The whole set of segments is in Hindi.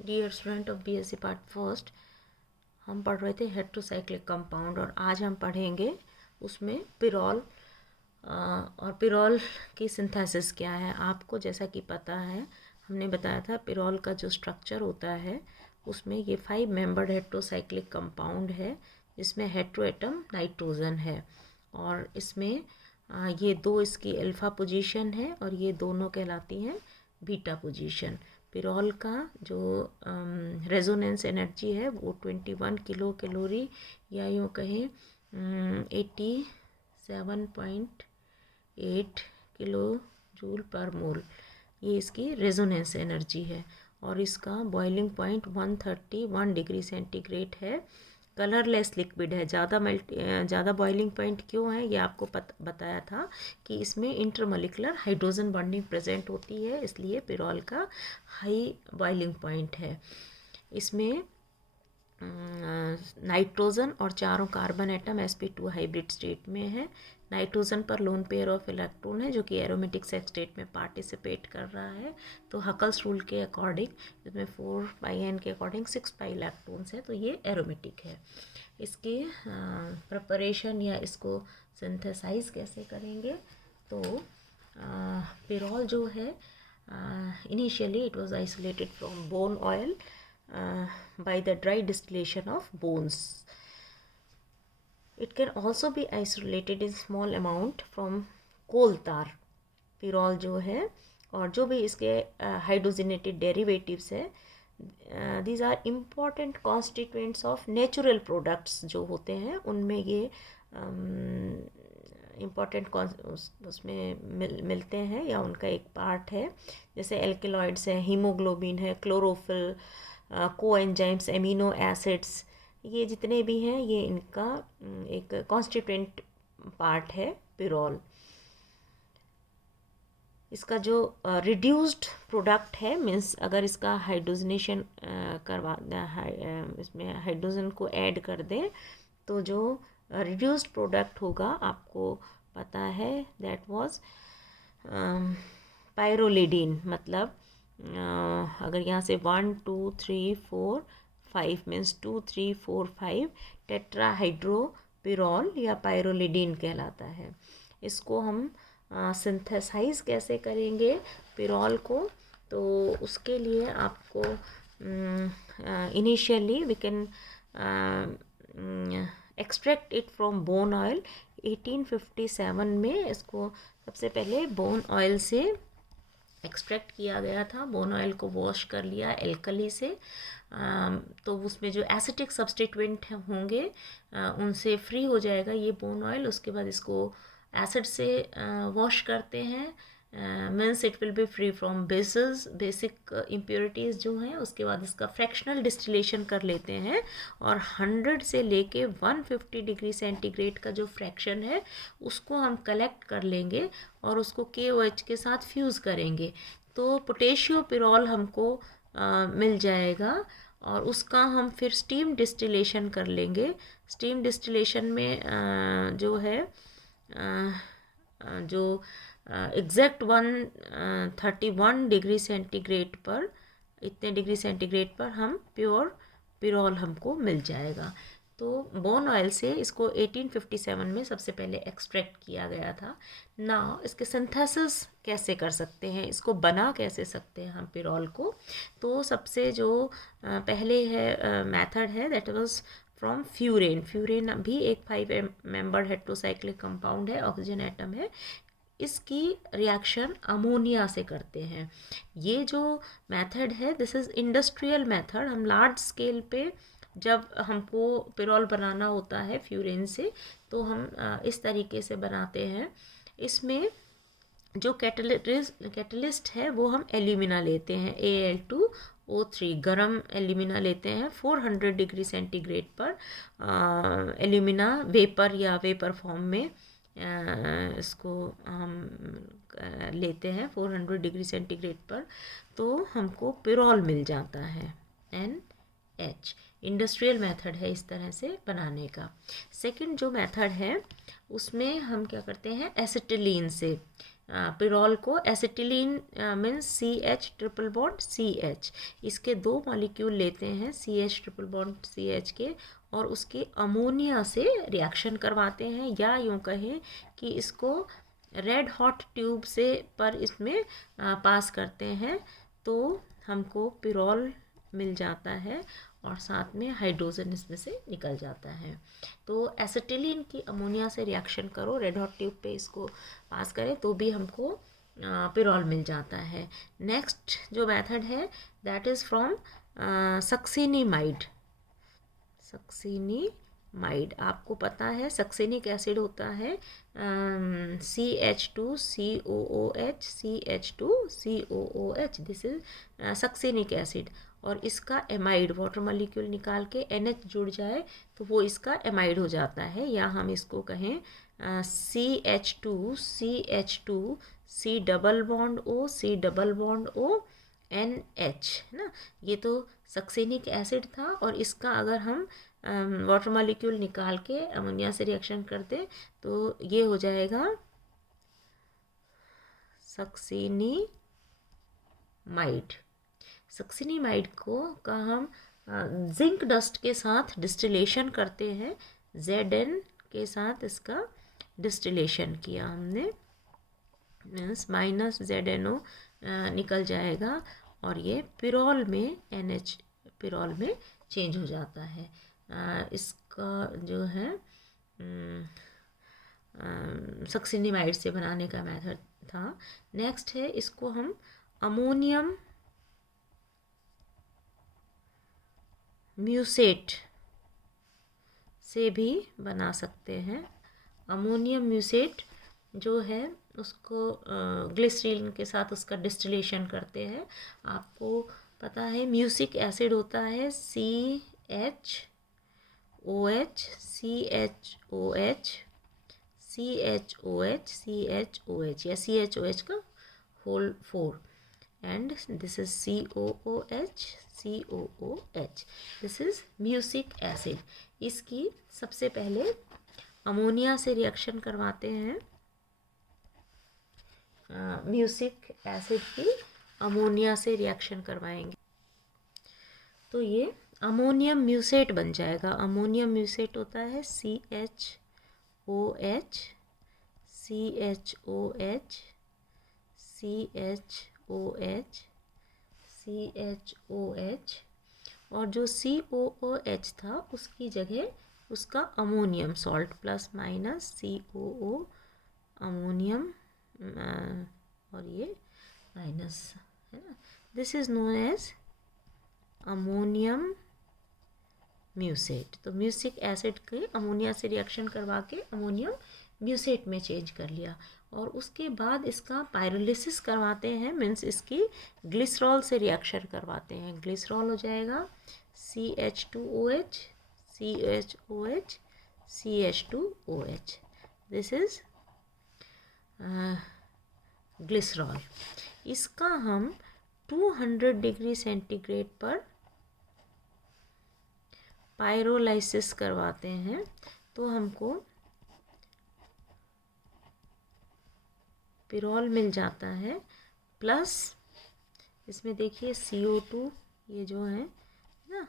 Dear student of BSc part first, हम पढ़ रहे थे हेटेरोसाइक्लिक कंपाउंड और आज हम पढ़ेंगे उसमें पिरोल। और पिरोल की सिंथेसिस क्या है। आपको जैसा कि पता है, हमने बताया था पिरोल का जो स्ट्रक्चर होता है उसमें ये 5 मेंबर्ड हेटेरोसाइक्लिक कंपाउंड है, जिसमें हेटेरो एटम नाइट्रोजन है और इसमें ये दो इसकी अल्फा पोजीशन है और ये दोनों कहलाती हैं बीटा पोजीशन। पिरोल का जो रेजोनेंस एनर्जी है वो 21 किलो कैलोरी या यूँ कहें 87.8 किलो जूल पर मोल, ये इसकी रेजोनेंस एनर्जी है। और इसका बॉइलिंग पॉइंट 131 डिग्री सेंटीग्रेड है। कलरलेस लिक्विड है। ज़्यादा बॉइलिंग पॉइंट क्यों है ये आपको बताया था कि इसमें इंटरमोलिकुलर हाइड्रोजन बॉन्डिंग प्रेजेंट होती है, इसलिए पिरोल का हाई बॉइलिंग पॉइंट है। इसमें नाइट्रोजन और चारों carbon atom sp2 hybrid state में है। नाइट्रोजन पर लोन पेयर ऑफ इलेक्ट्रॉन है जो कि एरोमेटिक सेक्स स्टेट में पार्टिसिपेट कर रहा है। तो हकल्स रूल के अकॉर्डिंग इसमें 4πn के अकॉर्डिंग 6π इलेक्ट्रॉन्स है, तो ये एरोमेटिक है। इसकी प्रिपरेशन या इसको सिंथेसाइज कैसे करेंगे, तो पिरोल जो है initially it was isolated from bone oil by the dry distillation of bones. It can also be isolated in small amount from coal tar. Pyrrole जो है और जो भी इसके हाइड्रोजनेटेड डेरिवेटिव्स है, these are important constituents of natural products जो होते हैं, उनमें ये इम्पॉर्टेंट उसमें मिलते हैं या उनका एक पार्ट है। जैसे एल्केलॉइड्स है, हीमोग्लोबिन है, क्लोरोफिल, कोएंजाइम्स, एमिनो एसिड्स, ये जितने भी हैं ये इनका एक कॉन्स्टिट्यूएंट पार्ट है पिरोल। इसका जो रिड्यूस्ड प्रोडक्ट है, मीन्स अगर इसका हाइड्रोजनेशन करवा इसमें हाइड्रोजन को ऐड कर दें तो जो रिड्यूस्ड प्रोडक्ट होगा आपको पता है दैट वाज पायरोलिडीन। मतलब अगर यहाँ से 1 2 3 4 5 मीन्स 2 3 4 5 टेट्राहाइड्रोपिरोल या पायरोलिडीन कहलाता है। इसको हम सिंथेसाइज कैसे करेंगे पिरोल को, तो उसके लिए आपको initially we can extract it from bone oil. 1857 में इसको सबसे पहले बोन ऑयल से एक्सट्रैक्ट किया गया था। बोन ऑयल को वॉश कर लिया एल्कली से, तो उसमें जो एसिटिक सब्स्टिट्यूएंट होंगे उनसे फ्री हो जाएगा ये बोन ऑयल। उसके बाद इसको एसिड से वॉश करते हैं, means it will be free from basic impurities जो हैं। उसके बाद इसका फ्रैक्शनल डिस्टिलेशन कर लेते हैं और 100 से लेके 150 डिग्री सेंटीग्रेड का जो फ्रैक्शन है उसको हम कलेक्ट कर लेंगे और उसको KOH के साथ फ्यूज़ करेंगे, तो पोटेशियो पिरोल हमको मिल जाएगा और उसका हम फिर स्टीम डिस्टिलेशन कर लेंगे। स्टीम डिस्टिलेशन में जो है जो एग्जैक्ट 131 डिग्री सेंटीग्रेड पर, इतने डिग्री सेंटीग्रेड पर हम प्योर पिरोल हमको मिल जाएगा। तो बोन ऑयल से इसको 1857 में सबसे पहले एक्सट्रैक्ट किया गया था। नाउ इसके सिंथेसिस कैसे कर सकते हैं, इसको बना कैसे सकते हैं हम पिरोल को, तो सबसे जो पहले है मेथड है that was from furan. Furan भी एक 5 मेंबर्ड हेटेरोसाइक्लिक कंपाउंड है, ऑक्सीजन एटम है। इसकी रिएक्शन अमोनिया से करते हैं। ये जो मेथड है दिस इज़ इंडस्ट्रियल मेथड। हम लार्ज स्केल पे जब हमको पिरोल बनाना होता है फ्यूरेन से, तो हम इस तरीके से बनाते हैं। इसमें जो कैटलिस्ट है वो हम एल्यूमिना लेते हैं, Al2O3 गरम एल्यूमिना लेते हैं। 400 डिग्री सेंटीग्रेड पर एल्यूमिना वेपर या वेपर फॉर्म में इसको हम लेते हैं 400 डिग्री सेंटीग्रेड पर, तो हमको पिरोल मिल जाता है NH। इंडस्ट्रियल मेथड है इस तरह से बनाने का। सेकंड जो मेथड है उसमें हम क्या करते हैं, एसिटिलीन से पिरोल को acetylene means CH triple bond CH, इसके 2 मॉलिक्यूल लेते हैं CH ट्रिपल बॉन्ड CH के, और उसके अमोनिया से रिएक्शन करवाते हैं, या यूँ कहें कि इसको रेड हॉट ट्यूब से पर इसमें पास करते हैं, तो हमको पिरोल मिल जाता है और साथ में हाइड्रोजन इसमें से निकल जाता है। तो एसिटिलीन की अमोनिया से रिएक्शन करो, रेड हॉट ट्यूब पे इसको पास करें तो भी हमको पिरोल मिल जाता है। नेक्स्ट जो मेथड है that is from succinimide. Succinimide आपको पता है सक्सिनिक एसिड होता है CH2COOH CH2COOH, this is succinic acid, और इसका एमाइड वाटर मॉलिक्यूल निकाल के NH जुड़ जाए तो वो इसका एमाइड हो जाता है, या हम इसको कहें CH2 C double bond O C double bond O NH, है ना। ये तो सक्सिनिक एसिड था, और इसका अगर हम वाटर मॉलिक्यूल निकाल के अमोनिया से रिएक्शन कर दें तो ये हो जाएगा सक्सिनिमाइड। सक्सिनिमाइड का हम जिंक डस्ट के साथ डिस्टिलेशन करते हैं, Zn के साथ इसका डिस्टिलेशन किया हमने, मीन्स -ZnO निकल जाएगा और ये पिरोल में NH पिरोल में चेंज हो जाता है। इसका जो है सक्सिनिमाइड से बनाने का मेथड था। नेक्स्ट है, इसको हम अमोनियम म्यूसेट से भी बना सकते हैं। अमोनियम म्यूसेट जो है उसको ग्लिसरीन के साथ उसका डिस्टिलेशन करते हैं। आपको पता है म्यूसिक एसिड होता है CHOH CHOH CHOH CHOH या CHOH का whole 4, and this is COOH COOH, this is mucic acid. इसकी सबसे पहले अमोनिया से रिएक्शन करवाते हैं, म्यूसिक एसिड की अमोनिया से रिएक्शन करवाएंगे तो ये अमोनियम म्यूसेट बन जाएगा। अमोनियम म्यूसेट होता है CHOH CHOH CHOH CHOH, और जो COOH था उसकी जगह उसका ammonium salt plus minus COO ammonium और ये माइनस, है ना। This is known as ammonium mucate. तो म्यूसिक एसिड के अमोनिया से रिएक्शन करवा के अमोनियम म्यूसेट में चेंज कर लिया, और उसके बाद इसका पायरोलिसिस करवाते हैं, मीन्स इसकी ग्लिसरॉल से रिएक्शन करवाते हैं। ग्लिसरॉल हो जाएगा CH2OH CHOH CH2OH, this is glycerol. इसका हम 200 डिग्री सेंटीग्रेड पर पायरोलाइसिस करवाते हैं तो हमको पिरोल मिल जाता है, प्लस इसमें देखिए CO2 ये जो है ना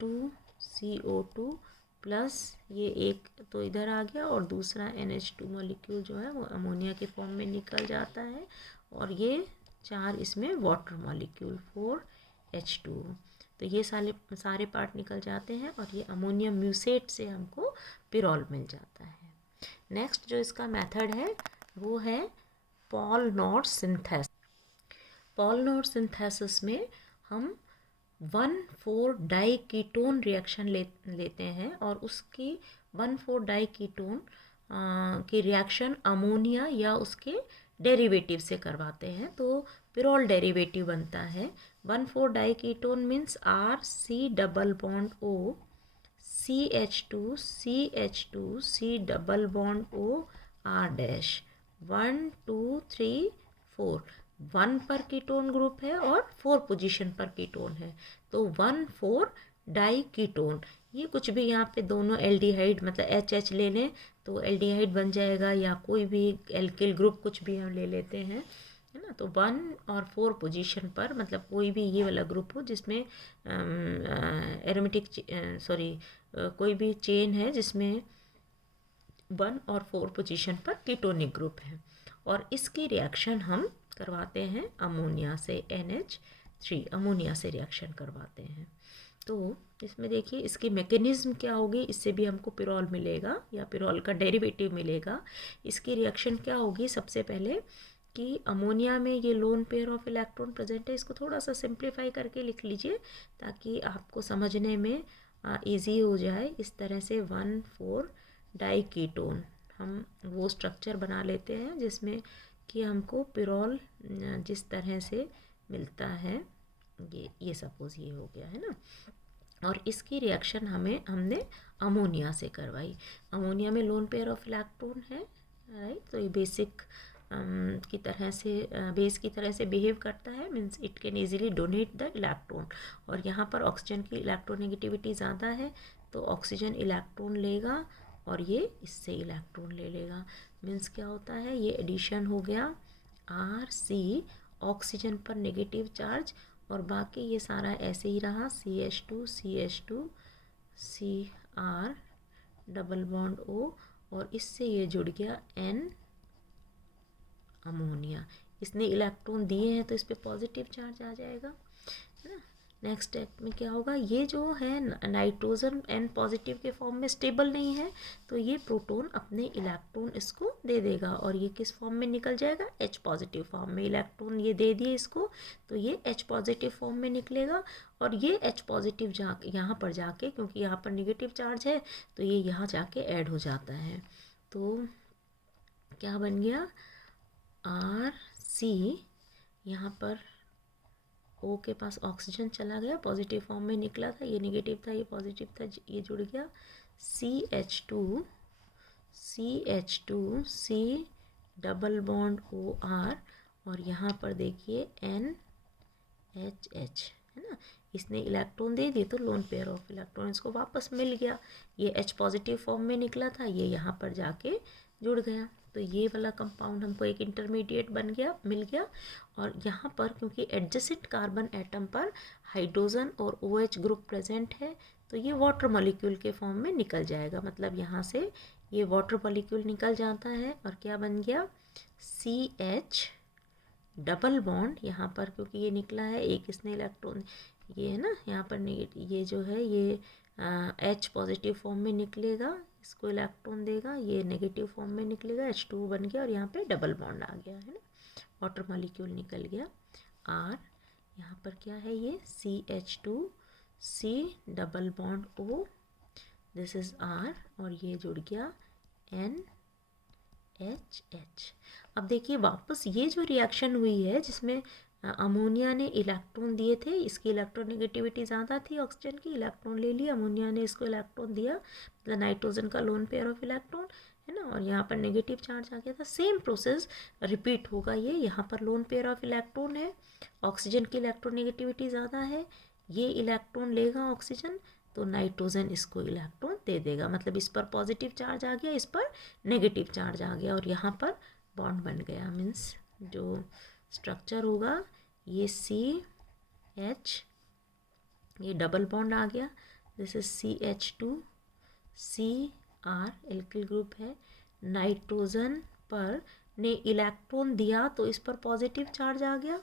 2CO2 प्लस ये एक तो इधर आ गया, और दूसरा NH2 मॉलिक्यूल जो है वो अमोनिया के फॉर्म में निकल जाता है, और ये 4 इसमें वाटर मॉलिक्यूल 4H2, तो ये सारे पार्ट निकल जाते हैं और ये अमोनियम म्यूसेट से हमको पिरोल मिल जाता है। नेक्स्ट जो इसका मेथड है वो है पॉल-नॉट सिंथेसिस। पॉल-नॉट सिंथेसिस में हम 1,4-डाई कीटोन रिएक्शन लेते हैं, और उसकी 1,4-डाई कीटोन की रिएक्शन अमोनिया या उसके डेरिवेटिव से करवाते हैं, तो पिरोल डेरिवेटिव बनता है। 1,4-डाई ketone means RC double bond O CH2 CH2 C double bond O R dash 1 2 3 4, 1 पर कीटोन ग्रुप है और 4 पोजीशन पर कीटोन है, तो 1,4 डाई कीटोन, ये कुछ भी यहाँ पे दोनों एल्डिहाइड मतलब एच एच ले लें तो एल्डिहाइड बन जाएगा, या कोई भी एल्किल ग्रुप कुछ भी हम ले लेते हैं, है ना। तो 1 और 4 पोजीशन पर मतलब कोई भी ये वाला ग्रुप हो जिसमें एरोमेटिक कोई भी चेन है जिसमें 1 और 4 पोजीशन पर कीटोनिक ग्रुप है, और इसकी रिएक्शन हम करवाते हैं अमोनिया से, NH3 अमोनिया से रिएक्शन करवाते हैं। तो इसमें देखिए इसकी मैकेनिज्म क्या होगी, इससे भी हमको पिरोल मिलेगा या पिरोल का डेरिवेटिव मिलेगा। इसकी रिएक्शन क्या होगी, सबसे पहले कि अमोनिया में ये lone pair of electron present है, इसको थोड़ा सा सिंप्लीफाई करके लिख लीजिए ताकि आपको समझने में इजी हो जाए। इस तरह से 1,4 डाई कीटोन हम वो स्ट्रक्चर बना लेते हैं जिसमें कि हमको पिरोल जिस तरह से मिलता है, ये सपोज ये हो गया है ना। और इसकी रिएक्शन हमने अमोनिया से करवाई। अमोनिया में लोन पेयर ऑफ इलेक्ट्रॉन है, राइट। तो ये बेसिक की तरह से बेस की तरह से बिहेव करता है, means it can easily donate the electron. और यहाँ पर ऑक्सीजन की इलेक्ट्रोनेगेटिविटी ज़्यादा है तो ऑक्सीजन इलेक्ट्रॉन लेगा और ये इससे इलेक्ट्रॉन ले लेगा। मीन्स क्या होता है, ये एडिशन हो गया Rc, ऑक्सीजन पर नेगेटिव चार्ज, और बाकी ये सारा ऐसे ही रहा, CH2 CH2 Cr double bond O, और इससे ये जुड़ गया N अमोनिया। इसने इलेक्ट्रॉन दिए हैं तो इस पर पॉजिटिव चार्ज आ जाएगा, है ना। नेक्स्ट स्टेप में क्या होगा, ये जो है नाइट्रोजन N पॉजिटिव के फॉर्म में स्टेबल नहीं है तो ये प्रोटॉन अपने इलेक्ट्रॉन इसको दे देगा, और ये किस फॉर्म में निकल जाएगा, H पॉजिटिव फॉर्म में। इलेक्ट्रॉन ये दे दिए इसको तो ये H पॉजिटिव फॉर्म में निकलेगा, और ये H पॉजिटिव यहाँ पर जाके, क्योंकि यहाँ पर निगेटिव चार्ज है तो ये यहाँ जाके ऐड हो जाता है। तो क्या बन गया, Rc, यहाँ पर O के पास ऑक्सीजन चला गया, पॉजिटिव फॉर्म में निकला था, ये नेगेटिव था ये पॉजिटिव था, ये जुड़ गया CH2 C double bond OR, और यहाँ पर देखिए NHH, है ना। इसने इलेक्ट्रॉन दे दिए तो लोन पेयर ऑफ इलेक्ट्रॉन इसको वापस मिल गया, ये H पॉजिटिव फॉर्म में निकला था, ये यहाँ पर जाके जुड़ गया। तो ये वाला कंपाउंड हमको एक इंटरमीडिएट मिल गया। और यहाँ पर क्योंकि एडजेसेंट कार्बन एटम पर हाइड्रोजन और OH ग्रुप प्रेजेंट है तो ये वाटर मॉलिक्यूल के फॉर्म में निकल जाएगा, मतलब यहाँ से ये वाटर मॉलिक्यूल निकल जाता है, और क्या बन गया, CH डबल बॉन्ड, यहाँ पर क्योंकि ये निकला है एक इसने इलेक्ट्रॉन, ये है ना, यहाँ पर ये जो है ये H पॉजिटिव फॉर्म में निकलेगा, इसको इलेक्ट्रॉन देगा, ये नेगेटिव फॉर्म में निकलेगा, H2 बन गया, और यहाँ पे डबल बॉन्ड आ गया, है ना, वाटर मॉलिक्यूल निकल गया। R यहाँ पर क्या है, ये CH2 C double bond O, this is R, और ये जुड़ गया NHH। अब देखिए वापस ये जो रिएक्शन हुई है जिसमें अमोनिया ने इलेक्ट्रॉन दिए थे, इसकी इलेक्ट्रोनेगेटिविटी ज़्यादा थी, ऑक्सीजन की इलेक्ट्रॉन ले लिया, अमोनिया ने इसको इलेक्ट्रॉन दिया, मतलब नाइट्रोजन का लोन पेयर ऑफ इलेक्ट्रॉन, है ना, और यहाँ पर नेगेटिव चार्ज आ गया था। सेम प्रोसेस रिपीट होगा, ये यहाँ पर लोन पेयर ऑफ इलेक्ट्रॉन है, ऑक्सीजन की इलेक्ट्रोनेगेटिविटी ज़्यादा है, ये इलेक्ट्रॉन लेगा ऑक्सीजन तो नाइट्रोजन इसको इलेक्ट्रॉन दे देगा, मतलब इस पर पॉजिटिव चार्ज आ गया, इस पर नेगेटिव चार्ज आ गया, और यहाँ पर बॉन्ड बन गया। मीन्स जो स्ट्रक्चर होगा ये CH, ये डबल बॉन्ड आ गया, this is CH2 Cr, alkyl group है, नाइट्रोजन पर ने इलेक्ट्रॉन दिया तो इस पर पॉजिटिव चार्ज आ गया,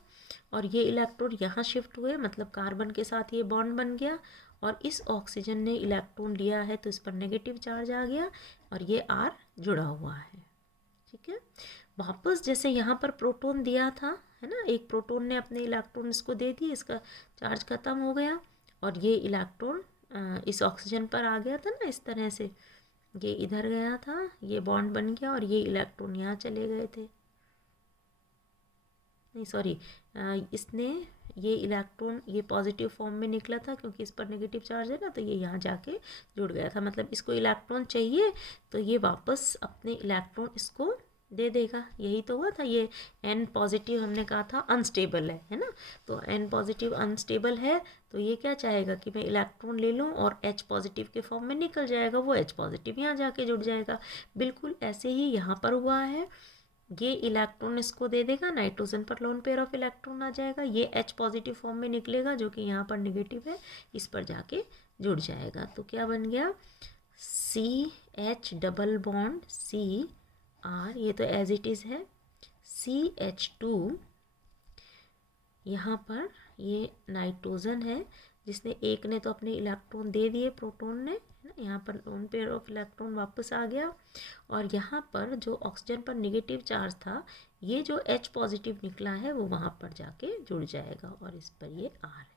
और ये इलेक्ट्रॉन यहाँ शिफ्ट हुए, मतलब कार्बन के साथ ये बॉन्ड बन गया, और इस ऑक्सीजन ने इलेक्ट्रॉन लिया है तो इस पर नेगेटिव चार्ज आ गया, और ये R जुड़ा हुआ है, ठीक है। वापस जैसे यहाँ पर प्रोटॉन दिया था, है ना, एक प्रोटॉन ने अपने इलेक्ट्रॉन इसको दे दिए, इसका चार्ज ख़त्म हो गया, और ये इलेक्ट्रॉन इस ऑक्सीजन पर आ गया था ना, इस तरह से ये इधर गया था, ये बॉन्ड बन गया, और ये इलेक्ट्रॉन यहाँ चले गए थे, नहीं सॉरी, इसने ये इलेक्ट्रॉन ये पॉजिटिव फॉर्म में निकला था क्योंकि इस पर नेगेटिव चार्ज है ना, तो ये यहाँ जाके जुड़ गया था, मतलब इसको इलेक्ट्रॉन चाहिए तो ये वापस अपने इलेक्ट्रॉन इसको दे देगा। यही तो हुआ था, ये N पॉजिटिव हमने कहा था अनस्टेबल है ना। तो N पॉजिटिव अनस्टेबल है तो ये क्या चाहेगा कि मैं इलेक्ट्रॉन ले लूँ और H पॉजिटिव के फॉर्म में निकल जाएगा, वो H पॉजिटिव यहाँ जाके जुड़ जाएगा। बिल्कुल ऐसे ही यहाँ पर हुआ है, ये इलेक्ट्रॉन इसको दे देगा, नाइट्रोजन पर लोन पेयर ऑफ इलेक्ट्रॉन आ जाएगा, ये H पॉजिटिव फॉर्म में निकलेगा जो कि यहाँ पर निगेटिव है, इस पर जाके जुड़ जाएगा। तो क्या बन गया, CH डबल बॉन्ड CR, ये तो एज इट इज़ है, CH2, यहाँ पर ये नाइट्रोजन है जिसने एक ने तो अपने इलेक्ट्रॉन दे दिए प्रोटॉन ने, है ना, यहाँ पर लोन पेयर ऑफ इलेक्ट्रॉन वापस आ गया, और यहाँ पर जो ऑक्सीजन पर नेगेटिव चार्ज था, ये जो H पॉजिटिव निकला है वो वहाँ पर जाके जुड़ जाएगा, और इस पर ये R है।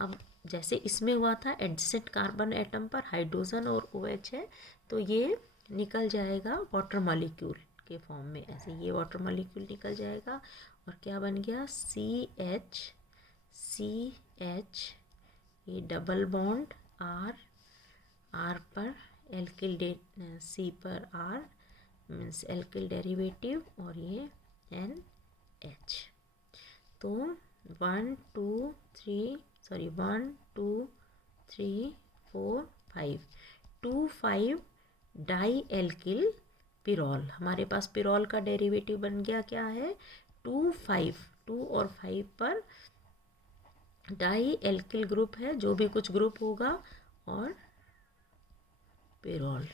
अब जैसे इसमें हुआ था एडजेसेंट कार्बन एटम पर हाइड्रोजन और OH है, तो ये निकल जाएगा वाटर मॉलिक्यूल के फॉर्म में, ऐसे ये वाटर मॉलिक्यूल निकल जाएगा, और क्या बन गया, CH ये डबल बॉन्ड R पर एल्किल C पर R मीन्स एल्किल डेरिवेटिव, और ये NH। तो 1 2 3 4 5 डाई एल्किल पिरोल। हमारे पास पिरोल का डेरिवेटिव बन गया, क्या है, 2 और 5 पर डाई एल्किल ग्रुप है, जो भी कुछ ग्रुप होगा, और pyrrole,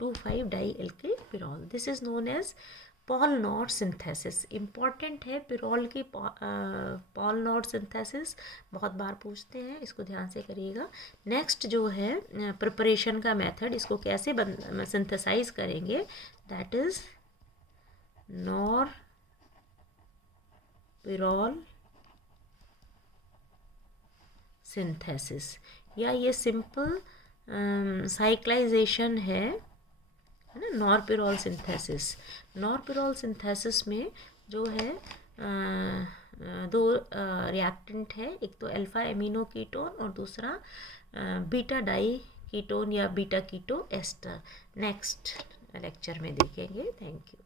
2 5 di alkyl pyrrole. This is known as Paal Knorr synthesis. Important है पिरोल की पॉल नॉट सिंथेसिस, बहुत बार पूछते हैं, इसको ध्यान से करिएगा। नेक्स्ट जो है प्रिपरेशन का मेथड, इसको कैसे सिंथेसाइज करेंगे, that is nor pyrrole synthesis, या ये सिंपल साइक्लाइजेशन है ना, नॉरपिरोल सिंथेसिस। नॉरपिरोल सिंथेसिस में जो है दो रिएक्टेंट है, एक तो अल्फा एमिनो कीटोन और दूसरा बीटा डाई कीटोन या beta keto ester. Next lecture में देखेंगे। Thank you.